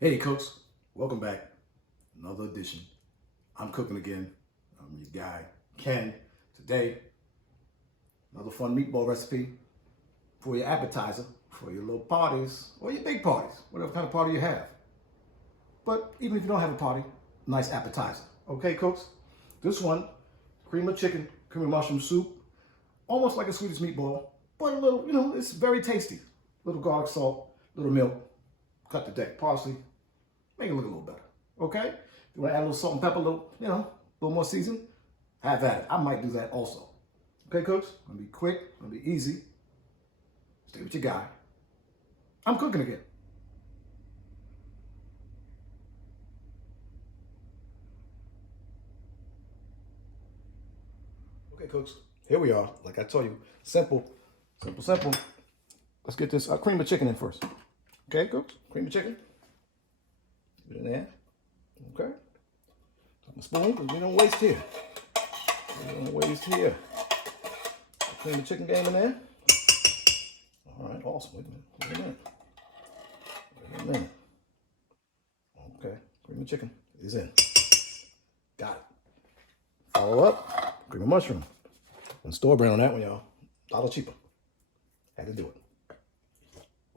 Hey cooks, welcome back. Another edition. I'm cooking again. I'm your guy, Ken. Today, another fun meatball recipe for your appetizer, for your little parties, or your big parties, whatever kind of party you have. But even if you don't have a party, nice appetizer. Okay, cooks? This one, cream of chicken, cream of mushroom soup, almost like a Swedish meatball, but a little, it's very tasty. Little garlic salt, little milk, cut the deck, parsley, make it look a little better. Okay? If you want to add a little salt and pepper, a little more season, have at it. I might do that also. Okay, cooks? Gonna be quick, gonna be easy. Stay with your guy. I'm cooking again. Okay, cooks, here we are. Like I told you, simple. Let's get this cream of chicken in first. Okay, cooks, cream of chicken. Put it in there. Okay. A spoon, because we don't waste here. Cream of chicken game in there. All right, awesome. Wait a minute. Okay, cream of chicken is in. Got it. Follow up, cream of mushroom. And store brand on that one, y'all. A lot cheaper. Had to do it.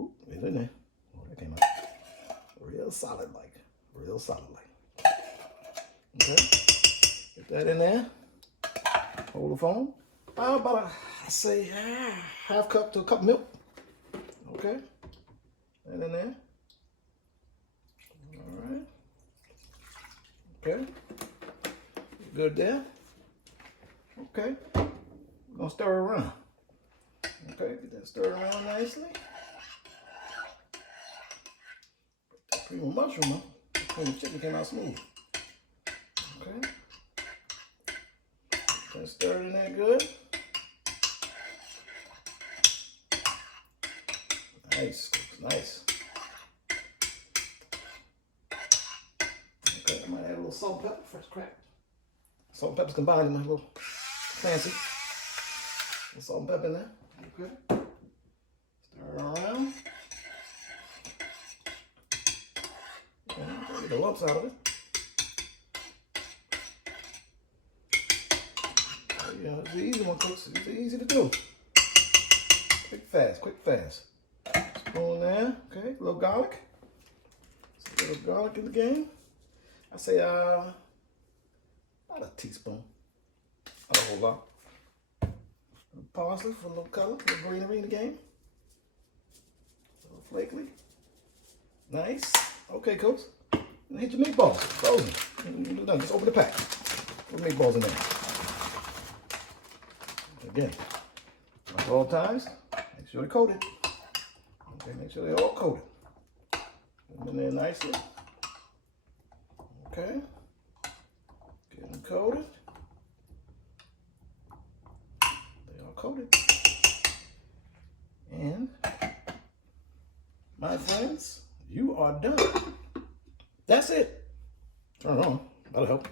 Ooh, it's in there. Oh, that came out real solid like. Okay, get that in there. Hold the phone. About half cup to a cup of milk. Okay, that in there. All right. Okay, good there. Okay, we're gonna stir it around. Okay, get that stirred around nicely. Put that cream of mushroom on. Cream of chicken came out smooth. Okay. That stirred in there good. Nice. Okay, I might add a little salt and pepper, fresh cracked. Salt and pepper's combined in my little fancy. A little salt and pepper in there. Okay. Stir it around. Get the lumps out of it. It's the easy one, cooks. It's easy to do. Quick, fast. Spoon there. Okay, a little garlic. A little garlic in the game. I say about a teaspoon. Not a whole lot. Parsley for a little color, a little greenery in the game. A little flaky. Nice. Okay, cooks. And hit your meatballs. Frozen. Done. Just open the pack. Put meatballs in there. Again, like all times, make sure they're coated. Okay, make sure they're all coated. Put them in there nicely. Okay. Get them coated. They are coated. And, my friends, you are done. That's it. Turn it on. That'll help.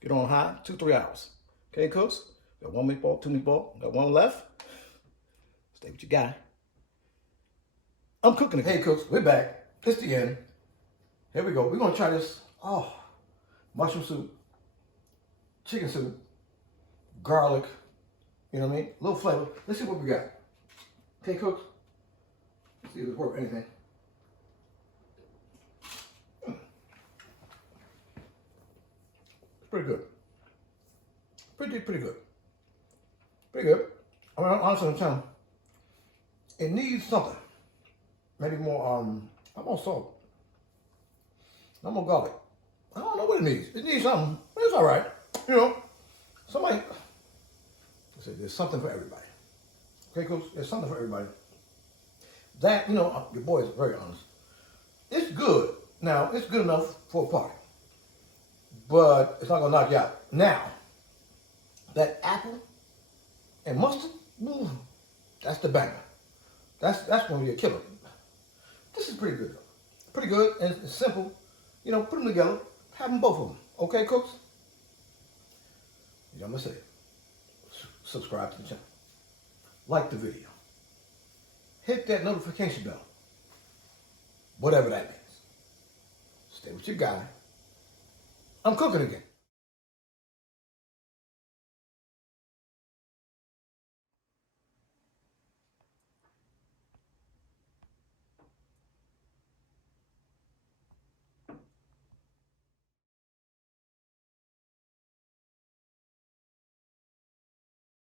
Get on high, 2-3 hours. Okay, cooks? Got one meatball, two meatball, got one left. Stay with your guy. I'm cooking again. Hey cooks, we're back. It's the end. Here we go. We're gonna try this. Mushroom soup, chicken soup, garlic, you know what I mean? A little flavor. Let's see what we got. Okay, cooks. Let's see if it's worth anything. It's pretty good. Pretty good. Pretty good. I mean, honestly, I'm telling you, it needs something. Maybe more, more salt. No more garlic. I don't know what it needs. It needs something. It's all right. Somebody say there's something for everybody. Okay, coach? There's something for everybody. That, your boy is very honest. It's good. Now, it's good enough for a party. But it's not going to knock you out. Now, that apple and mustard, that's the banger. That's going to be a killer. This is pretty good though. Pretty good and it's simple. Put them together. Have them both of them. Okay, cooks? I'm going to say, subscribe to the channel. Like the video. Hit that notification bell. Whatever that means. Say what you got. I'm cooking again.